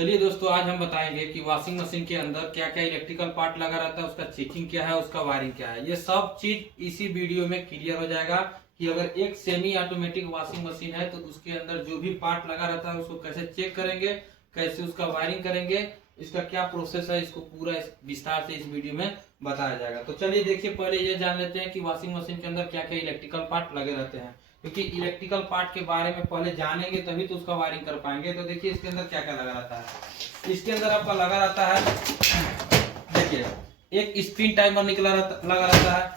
चलिए दोस्तों, आज हम बताएंगे कि वॉशिंग मशीन के अंदर क्या क्या इलेक्ट्रिकल पार्ट लगा रहता है, उसका चेकिंग क्या है, उसका वायरिंग क्या है। ये सब चीज इसी वीडियो में क्लियर हो जाएगा कि अगर एक सेमी ऑटोमेटिक वॉशिंग मशीन है तो उसके अंदर जो भी पार्ट लगा रहता है उसको कैसे चेक करेंगे, कैसे उसका वायरिंग करेंगे, इसका क्या प्रोसेस है, इसको पूरा विस्तार से इस वीडियो में बताया जाएगा। तो चलिए देखिए, पहले ये जान लेते हैं कि वॉशिंग मशीन के अंदर क्या क्या इलेक्ट्रिकल पार्ट लगे रहते हैं, क्योंकि इलेक्ट्रिकल पार्ट के बारे में पहले जानेंगे तभी तो उसका वायरिंग कर पाएंगे। तो देखिए इसके अंदर क्या क्या लगा रहता है। इसके अंदर आपका लगा रहता है, देखिए एक स्पिन टाइमर लगा रहता है,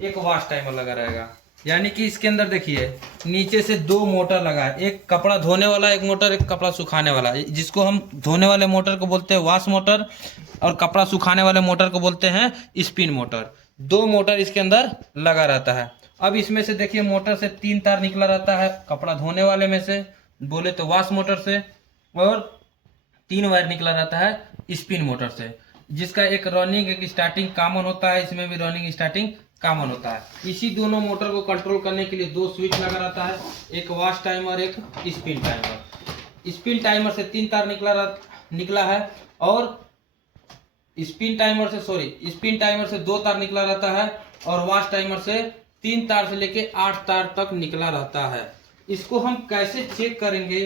एक वॉश टाइमर लगा रहेगा। यानी कि इसके अंदर देखिए नीचे से दो मोटर लगा है, एक कपड़ा धोने वाला एक मोटर, एक कपड़ा सुखाने वाला, जिसको हम धोने वाले मोटर को बोलते हैं वॉश मोटर और कपड़ा सुखाने वाले मोटर को बोलते हैं स्पिन मोटर। दो मोटर इसके अंदर लगा रहता है। अब इसमें से देखिए मोटर से 3 तार निकला रहता है, कपड़ा धोने वाले में से बोले तो वॉश मोटर से, और 3 वायर निकला रहता है स्पिन मोटर से, जिसका एक रनिंग एक स्टार्टिंग कॉमन होता है। इसमें भी रनिंग स्टार्टिंग कॉमन होता है। इसी दोनों मोटर को कंट्रोल करने के लिए 2 स्विच लगा रहता है, एक वॉश टाइमर एक स्पिन टाइमर। स्पिन टाइमर से 3 तार निकला है और स्पिन टाइमर से 2 तार निकला रहता है और वॉश टाइमर से 3 तार से लेके 8 तार तक निकला रहता है। इसको हम कैसे चेक करेंगे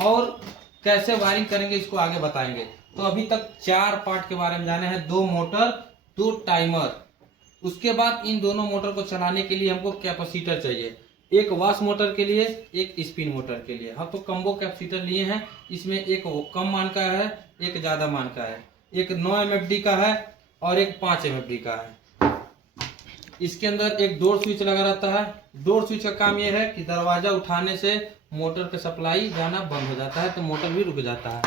और कैसे वायरिंग करेंगे इसको आगे बताएंगे। तो अभी तक 4 पार्ट के बारे में जाने हैं, 2 मोटर 2 टाइमर। उसके बाद इन दोनों मोटर को चलाने के लिए हमको कैपेसिटर चाहिए, एक वॉश मोटर के लिए एक स्पिन मोटर के लिए। हम तो कम्बो कैपेसिटर लिए हैं, इसमें एक कम मान का है एक ज्यादा मान का है, एक 9 MFD का है और एक 5 MFD का है। इसके अंदर एक डोर स्विच लगा रहता है। डोर स्विच का काम यह है कि दरवाजा उठाने से मोटर का सप्लाई जाना बंद हो जाता है तो मोटर भी रुक जाता है।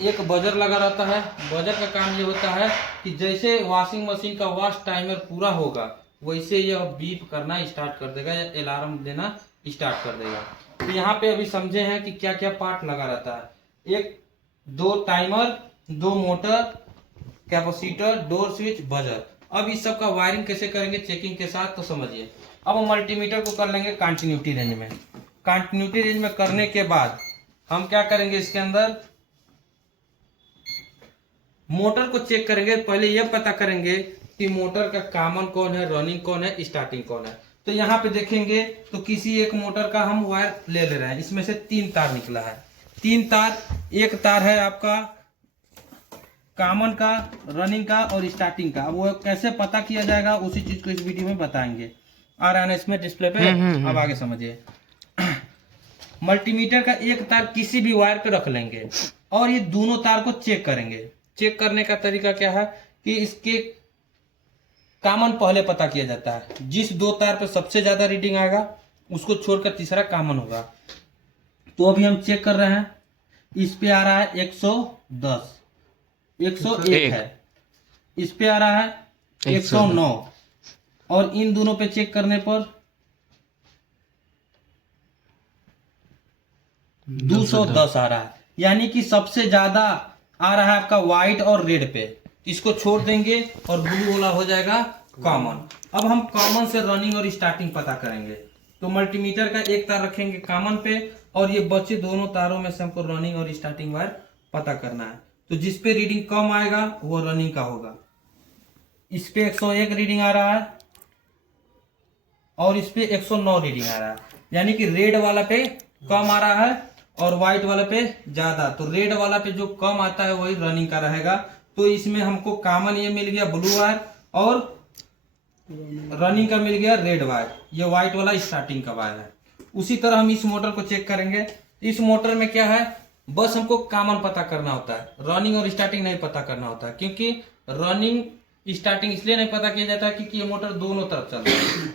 एक बजर लगा रहता है। बजर का काम ये होता है कि जैसे वॉशिंग मशीन का वॉश टाइमर पूरा होगा वैसे यह बीप करना स्टार्ट कर देगा या अलार्म देना स्टार्ट कर देगा। तो यहाँ पे अभी समझे हैं कि क्या क्या पार्ट लगा रहता है। 2 timer, 2 motor, capacitor, door switch, buzzer. अब इस सब का वायरिंग कैसे करेंगे चेकिंग के साथ, तो समझिए। अब हम मल्टीमीटर को कर लेंगे कंटिन्यूटी रेंज में। कंटिन्यूटी रेंज में करने के बाद हम क्या करेंगे, इसके अंदर मोटर को चेक करेंगे। पहले यह पता करेंगे कि मोटर का कॉमन कौन है, रनिंग कौन है, स्टार्टिंग कौन है। तो यहाँ पे देखेंगे तो किसी एक मोटर का हम वायर ले रहे हैं, इसमें से 3 तार निकला है। 3 तार, एक तार है आपका कॉमन का, रनिंग का और स्टार्टिंग का। अब वो कैसे पता किया जाएगा उसी चीज को इस वीडियो में बताएंगे। आ रहा है ना इसमें डिस्प्ले पे। अब आगे समझिए। मल्टीमीटर का एक तार किसी भी वायर पे रख लेंगे और ये दोनों तार को चेक करेंगे। चेक करने का तरीका क्या है कि इसके कॉमन पहले पता किया जाता है। जिस 2 तार पे सबसे ज्यादा रीडिंग आएगा उसको छोड़कर तीसरा कॉमन होगा। तो अभी हम चेक कर रहे हैं, इस पे आ रहा है 110, 101 है, इस पे आ रहा है 109 और इन दोनों पे चेक करने पर 210 आ रहा है। यानी कि सबसे ज्यादा आ रहा है आपका व्हाइट और रेड पे। इसको छोड़ देंगे और ब्लू वाला हो जाएगा कॉमन। अब हम कॉमन से रनिंग और स्टार्टिंग पता करेंगे। तो मल्टीमीटर का एक तार रखेंगे कॉमन पे और ये बचे दोनों तारों में से हमको रनिंग और स्टार्टिंग वायर पता करना है। तो जिस पे रीडिंग कम आएगा वो रनिंग का होगा। इस पे 101 रीडिंग आ रहा है और इस पे 109 रीडिंग आ रहा है। यानी कि रेड वाला पे कम आ रहा है और व्हाइट वाला पे ज्यादा। तो रेड वाला पे जो कम आता है वही रनिंग का रहेगा। तो इसमें हमको कॉमन ये मिल गया ब्लू वायर और रनिंग का मिल गया रेड वायर। ये व्हाइट वाला स्टार्टिंग का वायर है। उसी तरह हम इस मोटर को चेक करेंगे। इस मोटर में क्या है, बस हमको कॉमन पता करना होता है, रनिंग और स्टार्टिंग नहीं पता करना होता है। क्योंकि रनिंग स्टार्टिंग इसलिए नहीं पता किया जाता है क्योंकि ये मोटर दोनों तरफ चल रहा है,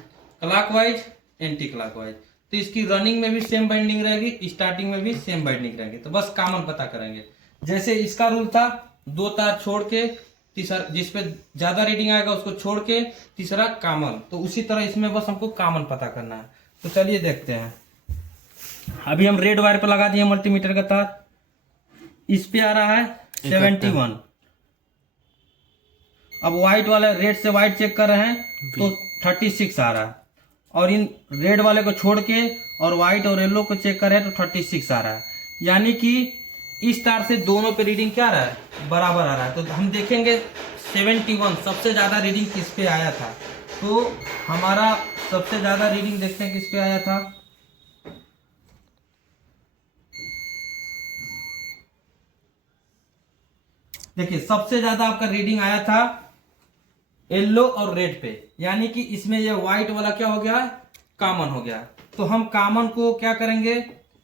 क्लॉकवाइज एंटी क्लॉकवाइज। तो इसकी रनिंग में भी सेम बाइंडिंग रहेगी, स्टार्टिंग में भी सेम बाइंडिंग रहेगी। तो बस कॉमन पता करेंगे। जैसे इसका रूल था 2 तार छोड़ के तीसरा, जिसपे ज्यादा रीडिंग आएगा उसको छोड़ के तीसरा कॉमन। तो उसी तरह इसमें बस हमको कॉमन पता करना है। तो चलिए देखते हैं। अभी हम रेड वायर पर लगा दिए मल्टीमीटर का तार। इस पे आ रहा है 71। अब व्हाइट वाले, रेड से व्हाइट चेक कर रहे हैं तो 36 आ रहा है और इन रेड वाले को छोड़ के और व्हाइट और येलो को चेक कर रहे हैं तो 36 आ रहा है। यानी कि इस तार से दोनों पे रीडिंग क्या आ रहा है, बराबर आ रहा है। तो हम देखेंगे 71 सबसे ज्यादा रीडिंग किस पे आया था। तो हमारा सबसे ज्यादा रीडिंग देखते हैं किस पे आया था। देखिए सबसे ज्यादा आपका रीडिंग आया था येलो और रेड पे, यानी कि इसमें ये व्हाइट वाला क्या हो गया, कॉमन हो गया। तो हम कॉमन को क्या करेंगे,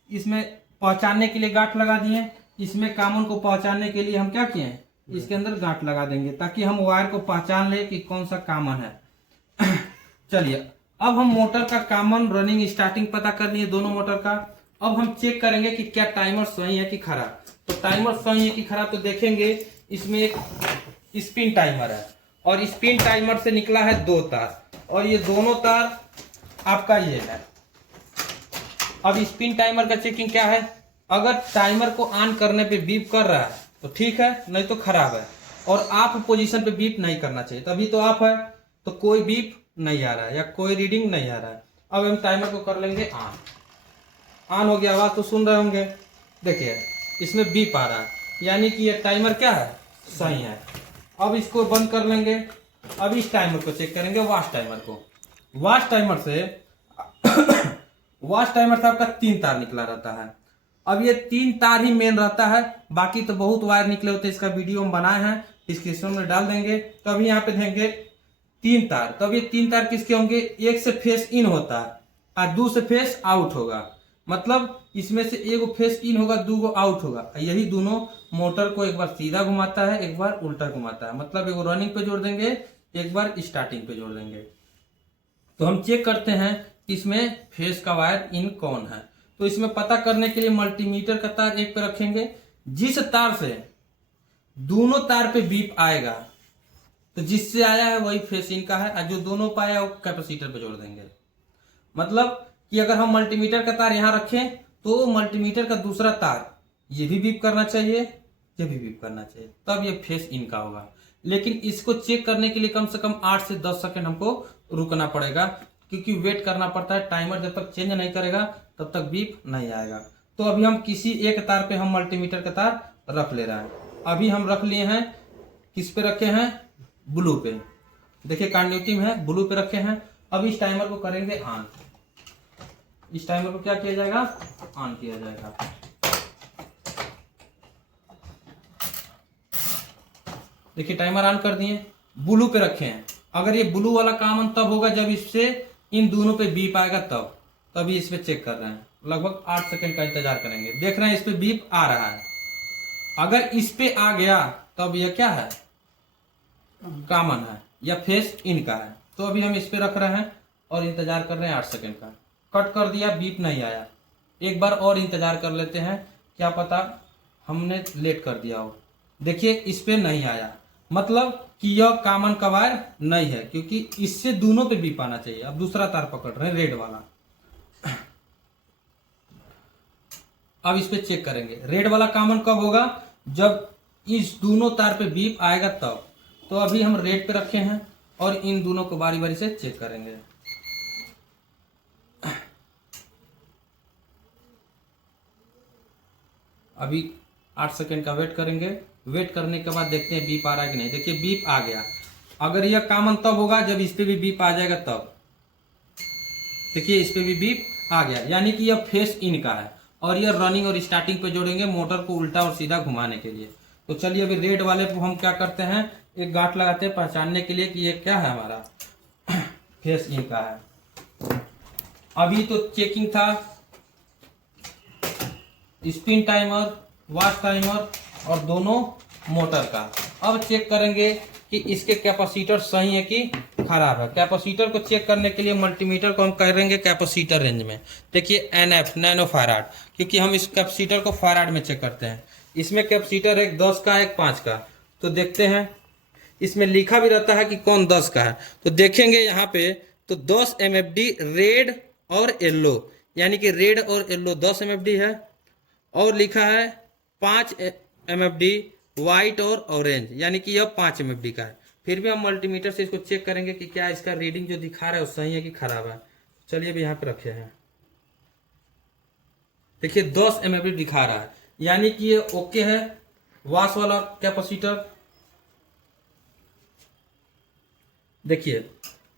इसमें पहचानने के लिए गांठ लगा दिए। इसमें कॉमन को पहचानने के लिए हम क्या किए, इसके अंदर गांठ लगा देंगे ताकि हम वायर को पहचान ले कि कौन सा कॉमन है। चलिए अब हम मोटर का कॉमन, रनिंग, स्टार्टिंग पता करनी है दोनों मोटर का। अब हम चेक करेंगे कि क्या टाइमर सही है कि खराब। तो टाइमर सही है कि खराब तो देखेंगे, इसमें एक स्पिन टाइमर है और स्पिन टाइमर से निकला है 2 तार और ये दोनों तार आपका ये है। अब स्पिन टाइमर का चेकिंग क्या है, अगर टाइमर को ऑन करने पे बीप कर रहा है तो ठीक है, नहीं तो खराब है। और ऑफ पोजीशन पे बीप नहीं करना चाहिए, तभी तो ऑफ है, तो कोई बीप नहीं आ रहा है या कोई रीडिंग नहीं आ रहा है। अब हम टाइमर को कर लेंगे ऑन। ऑन हो गया, आवाज तो सुन रहे होंगे, देखिए इसमें बीप आ रहा है, यानी कि ये टाइमर क्या है, सही है। अब इसको बंद कर लेंगे। अब इस टाइमर को चेक करेंगे, वॉच टाइमर को। वॉच टाइमर से वॉच टाइमर से आपका 3 तार निकला रहता है। अब ये 3 तार ही मेन रहता है, बाकी तो बहुत वायर निकले होते हैं, इसका वीडियो हम बनाए हैं, डिस्क्रिप्शन में डाल देंगे। तो अभी यहाँ पे देंगे 3 तार। तो अब ये 3 तार किसके होंगे, एक से फेस इन होता है और 2 से फेस आउट होगा। मतलब इसमें से एक फेस इन होगा, 2 आउट होगा। यही दोनों मोटर को एक बार सीधा घुमाता है, एक बार उल्टा घुमाता है। मतलब एक रनिंग पे जोड़ देंगे, एक बार स्टार्टिंग पे जोड़ देंगे। तो हम चेक करते हैं इसमें फेस का वायर इन कौन है। तो इसमें पता करने के लिए मल्टीमीटर का तार एक पे रखेंगे। जिस तार से दोनों तार पे बीप आएगा, तो जिससे आया है वही फेस इन का है, और जो दोनों पे आया वो कैपेसिटर पे जोड़ देंगे। मतलब कि अगर हम मल्टीमीटर का तार यहां रखें तो मल्टीमीटर का दूसरा तार ये भी बीप करना चाहिए, ये भी बीप करना चाहिए, तब ये फेस इन का होगा। लेकिन इसको चेक करने के लिए कम से कम 8 से 10 सेकंड हमको रुकना पड़ेगा, क्योंकि वेट करना पड़ता है। टाइमर जब तक चेंज नहीं करेगा तब तक बीप नहीं आएगा। तो अभी हम किसी एक तार पे हम मल्टीमीटर का तार रख ले रहे हैं। अभी हम रख लिए हैं, किस पे रखे हैं, ब्लू पे। देखिए कंटिन्यूटी में है, ब्लू पे रखे हैं। अब इस टाइमर को करेंगे ऑन। इस टाइमर को क्या किया जाएगा, ऑन किया जाएगा। देखिए टाइमर ऑन कर दिए, ब्लू पे रखे हैं। अगर ये ब्लू वाला काम तब होगा जब इससे इन दोनों पे बीप आएगा, तभी इस पे चेक कर रहे हैं। लगभग 8 सेकंड का इंतजार करेंगे। देख रहे हैं इस पे बीप आ रहा है। अगर इस पे आ गया तब यह क्या है, कॉमन है या फेस इन का है। तो अभी हम इस पे रख रहे हैं और इंतजार कर रहे हैं 8 सेकंड का। कट कर दिया, बीप नहीं आया। एक बार और इंतजार कर लेते हैं, क्या पता हमने लेट कर दिया हो। देखिए इस पे नहीं आया, मतलब कि यह कॉमन का वायर नहीं है, क्योंकि इससे दोनों पे बीप आना चाहिए। अब दूसरा तार पकड़ रहे हैं, रेड वाला। अब इस पे चेक करेंगे रेड वाला कॉमन कब होगा, जब इस दोनों तार पे बीप आएगा तब। तो अभी हम रेड पे रखे हैं और इन दोनों को बारी बारी से चेक करेंगे। अभी 8 सेकंड का वेट करेंगे। वेट करने के बाद देखते हैं बीप आ रहा है कि नहीं। देखिए बीप आ गया। अगर यह कॉमन तब होगा जब इस पे भी बीप आ जाएगा तब। देखिए इस पे भी बीप आ गया, यानी कि यह फेस इन का है। और यह रनिंग और स्टार्टिंग पे जोड़ेंगे मोटर को उल्टा और सीधा घुमाने के लिए। तो चलिए अभी रेड वाले को हम क्या करते हैं, एक गांठ लगाते हैं पहचानने के लिए कि ये क्या है, हमारा फेस इन का है। अभी तो चेकिंग था स्पिन टाइमर, वॉच टाइमर और दोनों मोटर का। अब चेक करेंगे कि इसके कैपेसिटर सही है कि खराब है। कैपेसिटर को चेक करने के लिए मल्टीमीटर को हम करेंगे कैपेसिटर रेंज में। देखिए NF नैनो फैराड, क्योंकि हम इस कैपेसिटर को फैराड में चेक करते हैं। इसमें कैपेसिटर एक 10 का एक 5 का। तो देखते हैं, इसमें लिखा भी रहता है कि कौन 10 का है। तो देखेंगे यहाँ पे तो 10 MFD रेड और येलो, यानी कि रेड और येलो 10 MFD है। और लिखा है 5 MFD व्हाइट और ऑरेंज, यानी कि यह 5 MFD का है। फिर भी हम मल्टीमीटर से इसको चेक करेंगे कि क्या इसका रीडिंग जो दिखा रहा है वो सही है कि खराब है। चलिए अभी यहाँ पे रखे हैं। देखिए 10 MFD दिखा रहा है, यानी कि ये ओके है। वॉश वाला कैपेसिटर देखिए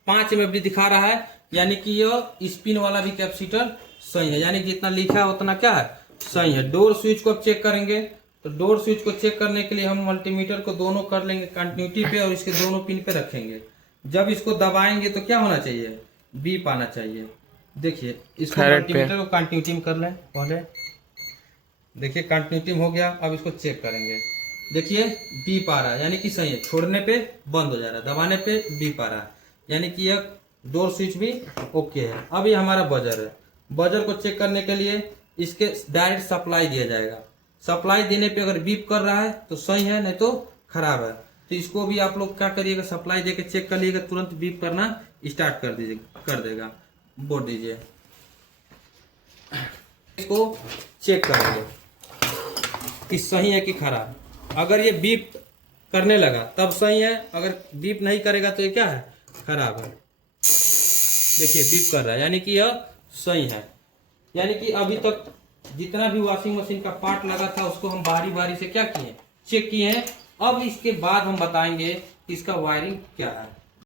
5 MFD दिखा रहा है, यानी कि यह स्पिन वाला भी कैपेसिटर सही है, यानी कि जितना लिखा है उतना क्या है सही है। डोर स्विच को अब चेक करेंगे, तो डोर स्विच को चेक करने के लिए हम मल्टीमीटर को दोनों कर लेंगे कंटिन्यूटी पे और इसके दोनों पिन पे रखेंगे। जब इसको दबाएंगे तो क्या होना चाहिए, बीप आना चाहिए। देखिए इसको मल्टीमीटर को कंटिन्यूटी में कर लें पहले, देखिए कंटिन्यूटी में हो गया। अब इसको चेक करेंगे, देखिए बीप आ रहा है, यानी कि सही है। छोड़ने पे बंद हो जा रहा है, दबाने पे बीप आ रहा है, यानी कि यह डोर स्विच भी ओके है। अब ये हमारा बजर है, बजर को चेक करने के लिए इसके डायरेक्ट सप्लाई दिया जाएगा। सप्लाई देने पे अगर बीप कर रहा है तो सही है, नहीं तो खराब है। तो इसको भी आप लोग क्या करिएगा, सप्लाई देके चेक कर लीजिएगा, तुरंत बीप करना स्टार्ट कर देगा। बोल दीजिए, इसको चेक करेंगे कि सही है कि खराब। अगर ये बीप करने लगा तब सही है, अगर बीप नहीं करेगा तो ये क्या है, खराब है। देखिए बीप कर रहा है, यानी कि यह सही है। यानी कि अभी तक जितना भी वॉशिंग मशीन का पार्ट लगा था उसको हम बारी बारी से क्या किए, चेक किए हैं। अब इसके बाद हम बताएंगे इसका वायरिंग क्या है।